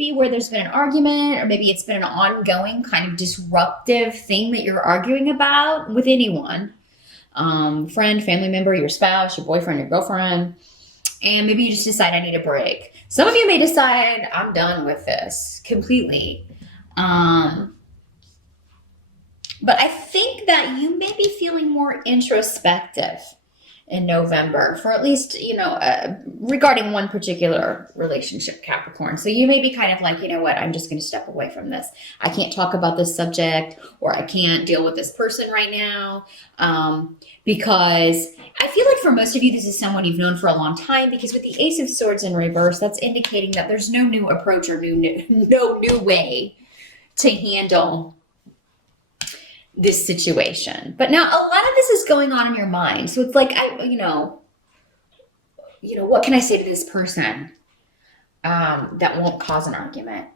be where there's been an argument, or maybe it's been an ongoing kind of disruptive thing that you're arguing about with anyone. Friend, family member, your spouse, your boyfriend, your girlfriend. And maybe you just decide I need a break. Some of you may decide I'm done with this completely. But I think that you may be feeling more introspective in November for at least, regarding one particular relationship, Capricorn. So you may be kind of like, you know what, I'm just going to step away from this. I can't talk about this subject, or I can't deal with this person right now. Because I feel like for most of you, this is someone you've known for a long time, because with the Ace of Swords in reverse, that's indicating that there's no new approach or no new way to handle this situation. But now a lot of this is going on in your mind. So it's like, what can I say to this person that won't cause an argument,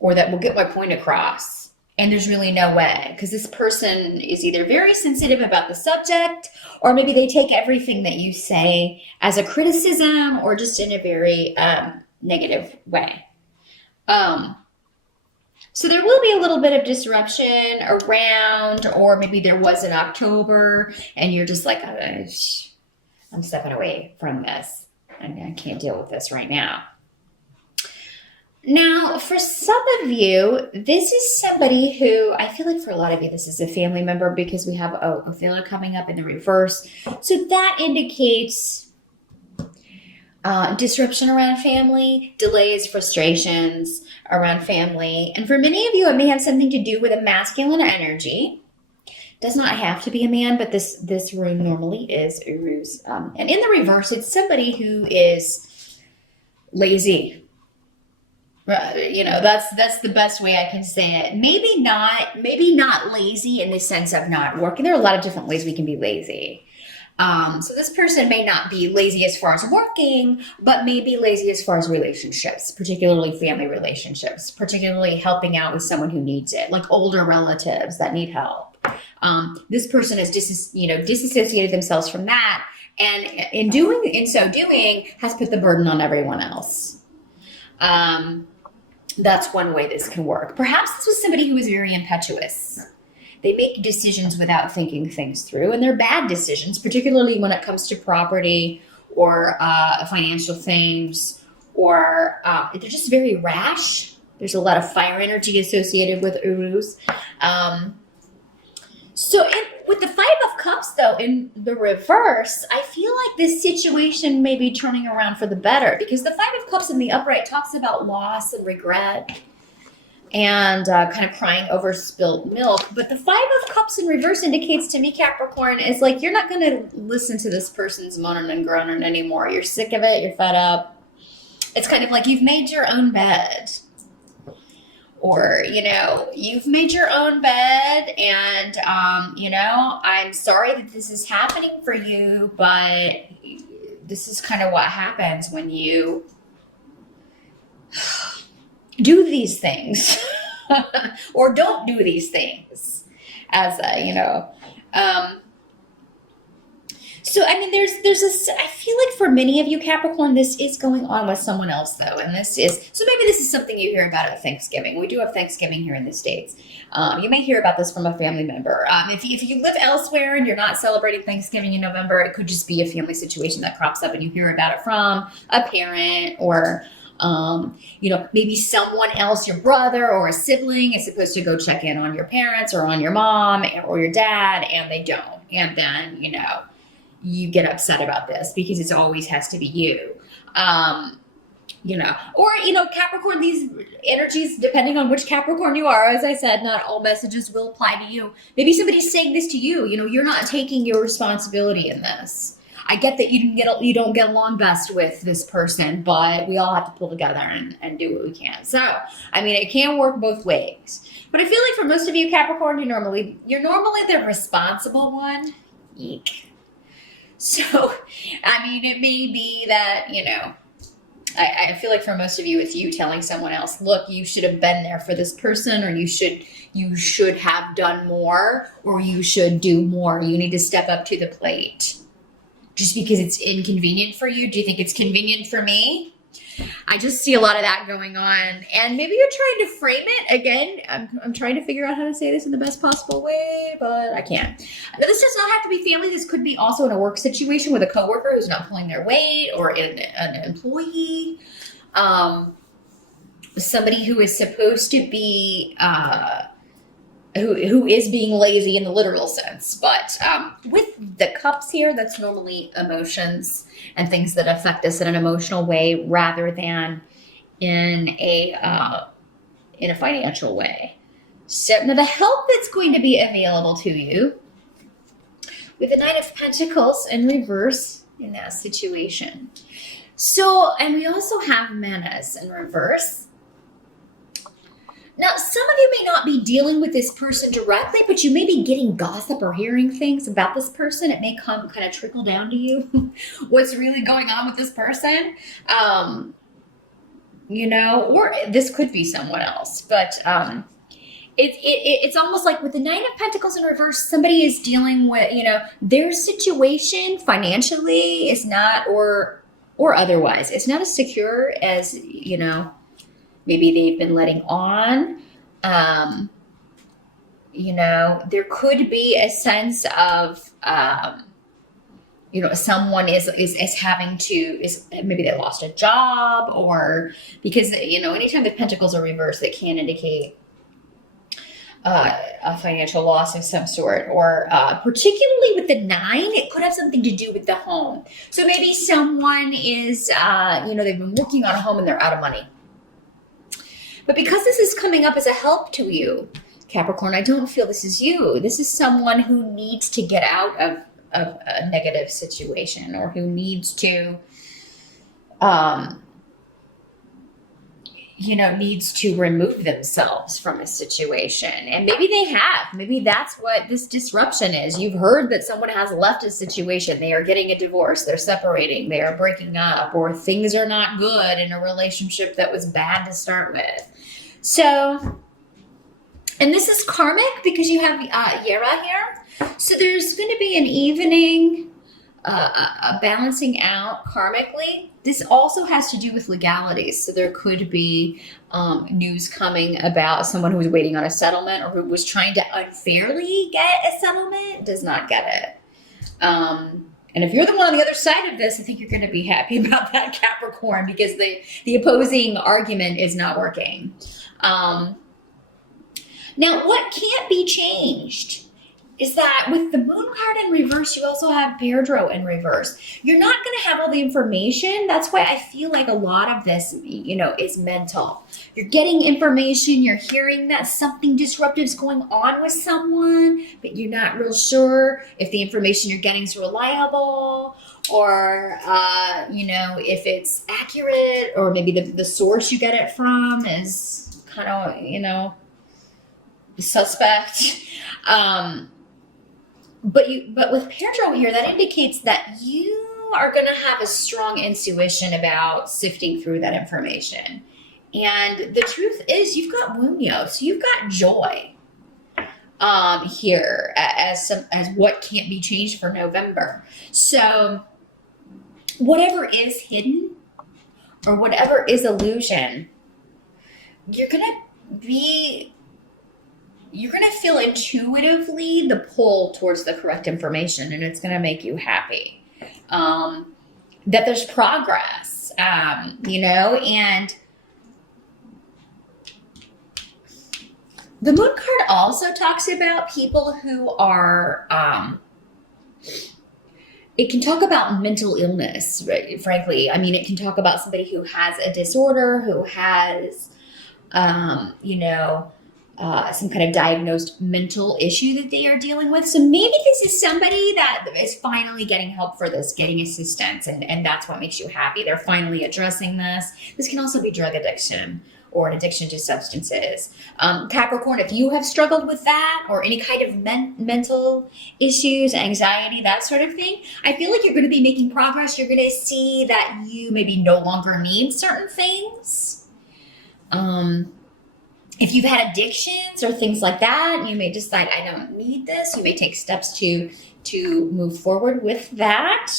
or that will get my point across? And there's really no way, because this person is either very sensitive about the subject, or maybe they take everything that you say as a criticism, or just in a very negative way. So there will be a little bit of disruption around, or maybe there was in October and you're just like, I'm stepping away from this. I can't deal with this right now. Now, for some of you, this is somebody who, I feel like for a lot of you, this is a family member, because we have Othello coming up in the reverse. So that indicates disruption around family, delays, frustrations around family. And for many of you, it may have something to do with a masculine energy. Does not have to be a man, but this rune normally is Uruz. And in the reverse, it's somebody who is lazy. That's the best way I can say it. Maybe not lazy in the sense of not working. There are a lot of different ways we can be lazy. So this person may not be lazy as far as working, but maybe lazy as far as relationships, particularly family relationships, particularly helping out with someone who needs it, like older relatives that need help. This person has disassociated themselves from that, and in so doing has put the burden on everyone else. That's one way this can work. Perhaps this was somebody who was very impetuous. They make decisions without thinking things through, and they're bad decisions, particularly when it comes to property or financial things, or they're just very rash. There's a lot of fire energy associated with Uruz. With the Five of Cups, though, in the reverse, I feel like this situation may be turning around for the better, because the Five of Cups in the upright talks about loss and regret, and kind of crying over spilt milk. But the Five of Cups in reverse indicates to me, Capricorn, is like you're not going to listen to this person's moaning and groaning anymore. You're sick of it. You're fed up. It's kind of like you've made your own bed. Or, you've made your own bed, and, I'm sorry that this is happening for you, but this is kind of what happens when you do these things or don't do these things, as so I mean, there's I feel like for many of you, Capricorn, this is going on with someone else, though, and maybe this is something you hear about at Thanksgiving. We do have Thanksgiving here in the States. You may hear about this from a family member. If you live elsewhere and you're not celebrating Thanksgiving in November, it could just be a family situation that crops up and you hear about it from a parent, or maybe someone else, your brother or a sibling is supposed to go check in on your parents or on your mom or your dad, and they don't. And then, you get upset about this because it always has to be you. Capricorn, these energies, depending on which Capricorn you are, as I said, not all messages will apply to you. Maybe somebody's saying this to you. You're not taking your responsibility in this. I get that you don't get along best with this person, but we all have to pull together and do what we can. So, I mean, it can work both ways. But I feel like for most of you, Capricorn, you're normally the responsible one. Eek. So, I mean, it may be that, I feel like for most of you, it's you telling someone else, look, you should have been there for this person, or you should have done more, or you should do more. You need to step up to the plate. Just because it's inconvenient for you. Do you think it's convenient for me? I just see a lot of that going on. And maybe you're trying to frame it again. I'm trying to figure out how to say this in the best possible way, but I can't. Now, this does not have to be family. This could be also in a work situation with a coworker who's not pulling their weight, or an employee. Somebody who is supposed to be who is being lazy in the literal sense. But with the cups here, that's normally emotions and things that affect us in an emotional way rather than in a financial way. So now the help that's going to be available to you with the Nine of Pentacles in reverse in that situation. So, and we also have Menace in reverse. Now, some of you may not be dealing with this person directly, but you may be getting gossip or hearing things about this person. It may kind of trickle down to you what's really going on with this person. Or this could be someone else. But it's almost like with the Nine of Pentacles in reverse, somebody is dealing with, their situation financially is not, or otherwise, it's not as secure as, maybe they've been letting on. There could be a sense of, someone is having to, maybe they lost a job, or because, anytime the pentacles are reversed, it can indicate a financial loss of some sort, or particularly with the 9, it could have something to do with the home. So maybe someone is, they've been working on a home and they're out of money. But because this is coming up as a help to you, Capricorn, I don't feel this is you. This is someone who needs to get out of a negative situation, or who needs to, needs to remove themselves from a situation. And maybe they have. Maybe that's what this disruption is. You've heard that someone has left a situation. They are getting a divorce. They're separating. They are breaking up, or things are not good in a relationship that was bad to start with. So, and this is karmic because you have Yera here. So there's going to be an evening, a balancing out karmically. This also has to do with legalities. So there could be news coming about someone who was waiting on a settlement, or who was trying to unfairly get a settlement, does not get it. And if you're the one on the other side of this, I think you're going to be happy about that, Capricorn, because the opposing argument is not working. Now, what can't be changed is that with the Moon card in reverse, you also have Pedro in reverse. You're not going to have all the information. That's why I feel like a lot of this, is mental. You're getting information. You're hearing that something disruptive is going on with someone, but you're not real sure if the information you're getting is reliable, or, if it's accurate, or maybe the source you get it from is kind of, suspect. But with Pedro here, that indicates that you are going to have a strong intuition about sifting through that information. And the truth is, you've got Wunya, so you've got joy here as what can't be changed for November. So whatever is hidden, or whatever is illusion, you're going to feel intuitively the pull towards the correct information, and it's going to make you happy. That there's progress, and the Moon card also talks about people who are, it can talk about mental illness, right? Frankly. I mean, it can talk about somebody who has a disorder, who has, some kind of diagnosed mental issue that they are dealing with. So maybe this is somebody that is finally getting help for this, getting assistance, and that's what makes you happy. They're finally addressing this. This can also be drug addiction, or an addiction to substances. Capricorn, if you have struggled with that, or any kind of mental issues, anxiety, that sort of thing, I feel like you're going to be making progress. You're going to see that you maybe no longer need certain things. If you've had addictions or things like that, you may decide, I don't need this. You may take steps to move forward with that.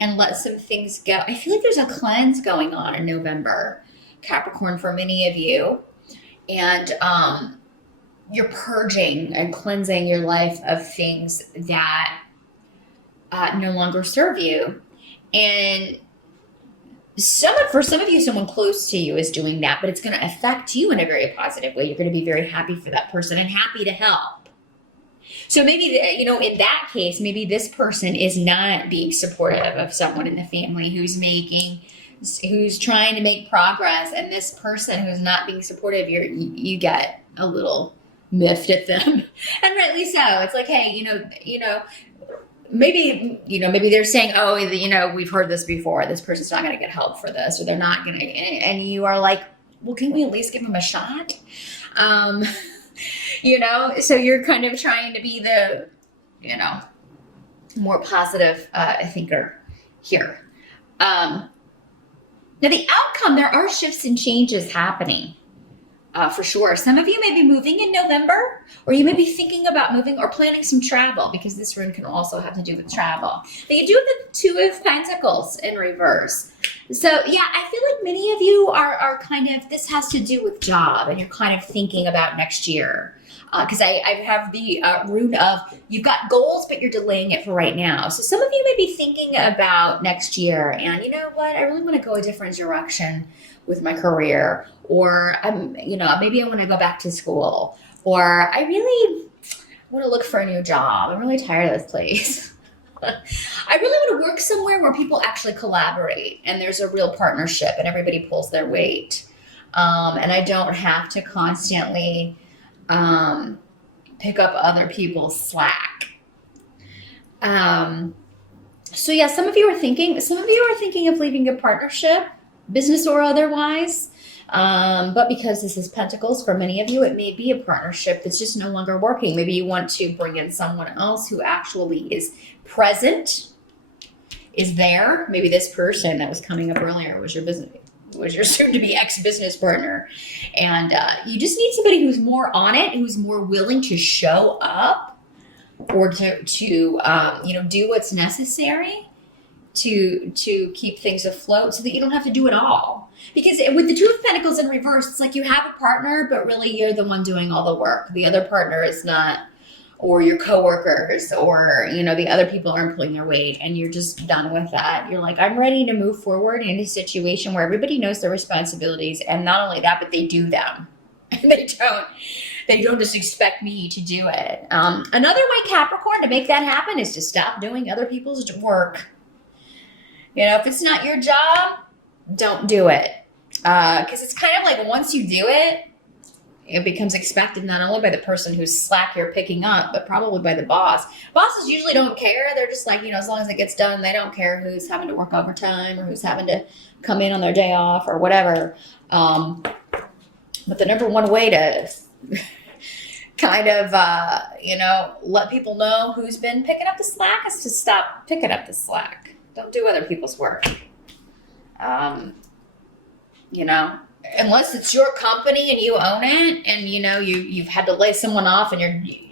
and let some things go. I feel like there's a cleanse going on in November, Capricorn, for many of you. And you're purging and cleansing your life of things that no longer serve you. And for some of you, someone close to you is doing that, but it's going to affect you in a very positive way. You're going to be very happy for that person and happy to help. So maybe, in that case, maybe this person is not being supportive of someone in the family who's trying to make progress, and this person who's not being supportive, you get a little miffed at them, and rightly so. It's like, hey, maybe they're saying, oh, we've heard this before. This person's not going to get help for this, or they're not going to, and you are like, well, can we at least give them a shot? So you're kind of trying to be the, more positive thinker here. Now the outcome, there are shifts and changes happening. For sure. Some of you may be moving in November, or you may be thinking about moving or planning some travel, because this rune can also have to do with travel. But you do have the Two of Pentacles in reverse. So yeah, I feel like many of you are kind of, this has to do with job, and you're kind of thinking about next year. Because I have the rune of, you've got goals, but you're delaying it for right now. So some of you may be thinking about next year, and you know what, I really want to go a different direction with my career, or maybe I want to go back to school, or I really want to look for a new job. I'm really tired of this place. I really want to work somewhere where people actually collaborate and there's a real partnership and everybody pulls their weight. And I don't have to constantly pick up other people's slack. So yeah, some of you are thinking of leaving a partnership, business or otherwise. But because this is Pentacles, for many of you, it may be a partnership that's just no longer working. Maybe you want to bring in someone else who actually is present, is there. Maybe this person that was coming up earlier was your soon-to-be ex-business partner. And you just need somebody who's more on it, who's more willing to show up, or to do what's necessary to keep things afloat, so that you don't have to do it all. Because with the Two of Pentacles in reverse, it's like you have a partner, but really you're the one doing all the work. The other partner is not, or your coworkers, or the other people aren't pulling their weight, and you're just done with that. You're like, I'm ready to move forward in a situation where everybody knows their responsibilities, and not only that, but they do them. They don't just expect me to do it. Another way, Capricorn, to make that happen is to stop doing other people's work. If it's not your job, don't do it. Because it's kind of like, once you do it, it becomes expected not only by the person whose slack you're picking up, but probably by the boss. Bosses usually don't care. They're just like, as long as it gets done, they don't care who's having to work overtime or who's having to come in on their day off or whatever. But the number one way to kind of, let people know who's been picking up the slack is to stop picking up the slack. Don't do other people's work. Unless it's your company and you own it, and you've had to lay someone off and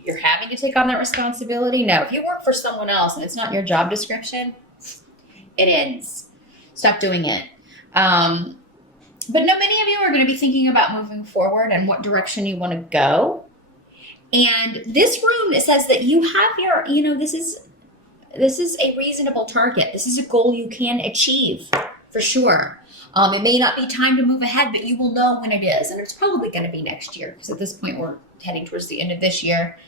you're having to take on that responsibility. No, if you work for someone else and it's not your job description, it ends. Stop doing it. But no, many of you are going to be thinking about moving forward and what direction you want to go. And this rune, it says that you have your, this is a reasonable target. This is a goal you can achieve for sure. It may not be time to move ahead, but you will know when it is. And it's probably going to be next year, because at this point we're heading towards the end of this year.